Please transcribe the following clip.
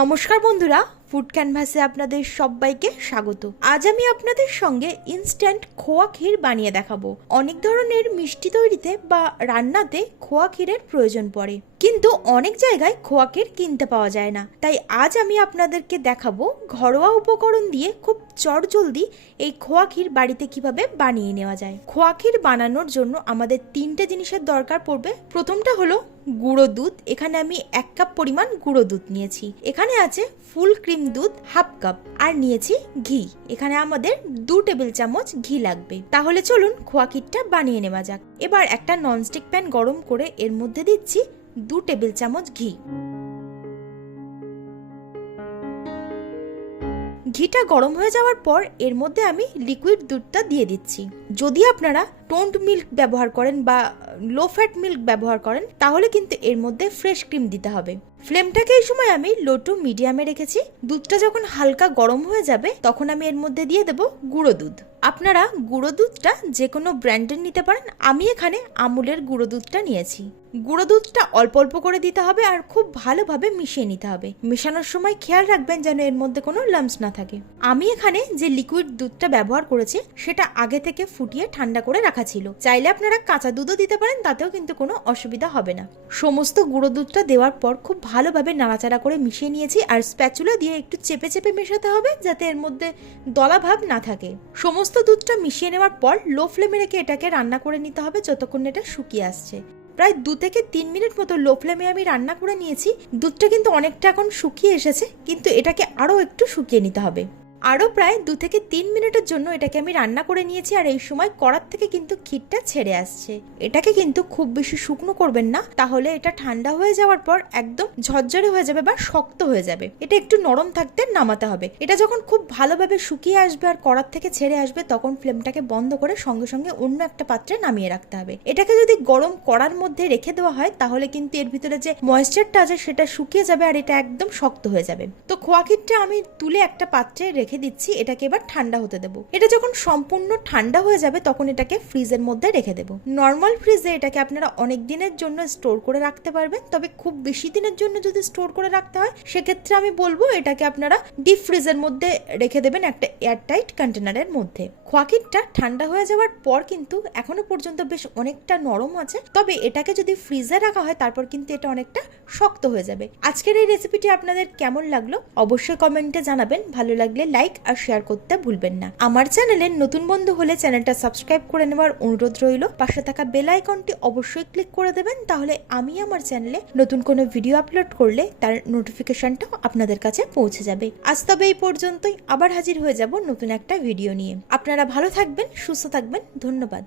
নমস্কার বন্ধুরা, ফুড ক্যানভাসে আপনাদের সবাইকে স্বাগত। আজ আমি আপনাদের সঙ্গে ইনস্ট্যান্ট খোয়া ক্ষীর বানিয়ে দেখাবো। অনেক ধরনের মিষ্টি তৈরিতে বা রান্নাতে খোয়া ক্ষীরের প্রয়োজন পড়ে, কিন্তু অনেক জায়গায় খোয়া ক্ষীর কিনতে পাওয়া যায় না। তাই আজ আমি আপনাদেরকে দেখাবো ঘরোয়া উপকরণ দিয়ে খুব চটজলদি এই খোয়া ক্ষীর বাড়িতে কিভাবে বানিয়ে নেওয়া যায়। খোয়া ক্ষীর বানানোর জন্য আমাদের তিনটে জিনিসের দরকার পড়বে। প্রথমটা হলো গুঁড়ো দুধ। এখানে আমি 1 কাপ পরিমাণ গুঁড়ো দুধ নিয়েছি। এখানে আছে ফুল ক্রিম দুধ 1/2 কাপ, আর নিয়েছি ঘি। এখানে আমাদের 2 টেবিল চামচ ঘি লাগবে। তাহলে চলুন খোয়া ক্ষীরটা বানিয়ে নেওয়া যাক। এবার একটা ননস্টিক প্যান গরম করে এর মধ্যে দিচ্ছি 2 টেবিল চামচ ঘি। ঘিটা গরম হয়ে যাওয়ার পর এর মধ্যে আমি লিকুইড দুধটা দিয়ে দিচ্ছি। যদি আপনারা টোন্ড মিল্ক ব্যবহার করেন বা লো ফ্যাট মিল্ক ব্যবহার করেন তাহলে কিন্তু এর মধ্যে ফ্রেশ ক্রিম দিতে হবে। ফ্লেমটাকে এই সময় আমি লো টু মিডিয়ামে রেখেছি। দুধটা যখন হালকা গরম হয়ে যাবে তখন আমি এর মধ্যে দিয়ে দেব গুঁড়ো দুধ। আপনারা গুঁড়ো দুধটা যে কোনো ব্র্যান্ডের নিতে পারেন। আমি এখানে আমুলের গুঁড়ো দুধটা নিয়েছি। গুঁড়ো দুধটা অল্প অল্প করে দিতে হবে আর খুব ভালোভাবে মিশিয়ে নিতে হবে। মেশানোর সময় খেয়াল রাখবেন যেন এর মধ্যে কোনো লাম্পস না থাকে। আমি এখানে যে লিকুইড দুধটা ব্যবহার করেছি সেটা আগে থেকে ফুটিয়ে ঠান্ডা করে রাখা ছিল। চাইলে আপনারা কাঁচা দুধও দিতে পারেন, তাতেও কিন্তু কোনো অসুবিধা হবে না। সমস্ত গুঁড়ো দুধটা দেওয়ার পর খুব ভালোভাবে নাড়াচাড়া করে মিশিয়ে নিয়েছি, আর স্প্যাচুলা দিয়ে একটু চেপে চেপে মেশাতে হবে যাতে এর মধ্যে দলা ভাব না থাকে। সমস্ত দুধটা মিশিয়ে নেওয়ার পর লো ফ্লেমে রেখে এটাকে রান্না করে নিতে হবে যতক্ষণ এটা শুকিয়ে আসছে। প্রায় 2 থেকে 3 মিনিট মতো লো ফ্লেমে আমি রান্না করে নিয়েছি। দুধটা কিন্তু অনেকটা এখন শুকিয়ে এসেছে, কিন্তু এটাকে আরো একটু শুকিয়ে নিতে হবে। আরও প্রায় 2 থেকে 3 মিনিটের জন্য এটাকে আমি রান্না করে নিয়েছি, আর এই সময় কড়ার থেকে কিন্তু ক্ষীরটা ছেড়ে আসছে। এটাকে কিন্তু খুব বেশি শুকনো করবেন না, তাহলে এটা ঠান্ডা হয়ে যাওয়ার পর একদম ঝরঝরে হয়ে যাবে বা শক্ত হয়ে যাবে। এটা একটু নরম থাকতে নামাতে হবে। এটা যখন খুব ভালোভাবে শুকিয়ে আসবে আর কড়ার থেকে ছেড়ে আসবে তখন ফ্লেমটাকে বন্ধ করে সঙ্গে সঙ্গে অন্য একটা পাত্রে নামিয়ে রাখতে হবে। এটাকে যদি গরম কড়ার মধ্যে রেখে দেওয়া হয় তাহলে কিন্তু এর ভিতরে যে ময়েশ্চারটা আছে সেটা শুকিয়ে যাবে আর এটা একদম শক্ত হয়ে যাবে। তো খোয়া ক্ষীরটা আমি তুলে একটা পাত্রে রেখে দিচ্ছি। এটাকে এবার ঠান্ডা হতে দেবো। এটা যখন সম্পূর্ণ ঠান্ডা হয়ে যাবে তখন এটাকে ফ্রিজের মধ্যে রেখে দেবো। নর্মাল ফ্রিজে এটাকে আপনারা অনেক দিনের জন্য স্টোর করে রাখতে পারবেন, তবে খুব বেশি দিনের জন্য যদি স্টোর করে রাখতে হয় সেক্ষেত্রে আমি বলবো এটাকে আপনারা ডিপ ফ্রিজের মধ্যে রেখে দেবেন, একটা এয়ারটাইট কন্টেনারের মধ্যে। খোয়া ক্ষীরটা ঠান্ডা হয়ে যাওয়ার পর কিন্তু এখনো পর্যন্ত বেশ অনেকটা নরম আছে, তবে এটাকে যদি ফ্রিজে রাখা হয় তারপর কিন্তু এটা অনেকটা শক্ত হয়ে যাবে। আজকের এই রেসিপিটি আপনাদের কেমন লাগলো অবশ্যই কমেন্টে জানাবেন। ভালো লাগলে লাইক আর শেয়ার করতে ভুলবেন না। আমার চ্যানেলের নতুন বন্ধু হলে চ্যানেলটা সাবস্ক্রাইব করে নেওয়ার অনুরোধ রইল। পাশে থাকা বেল আইকনটি অবশ্যই ক্লিক করে দেবেন, তাহলে আমি আমার চ্যানেলে নতুন কোনো ভিডিও আপলোড করলে তার নোটিফিকেশনটাও আপনাদের কাছে পৌঁছে যাবে। আজ তবে এই পর্যন্তই, আবার হাজির হয়ে যাব নতুন একটা ভিডিও নিয়ে। আপনারা ভালো থাকবেন, সুস্থ থাকবেন। ধন্যবাদ।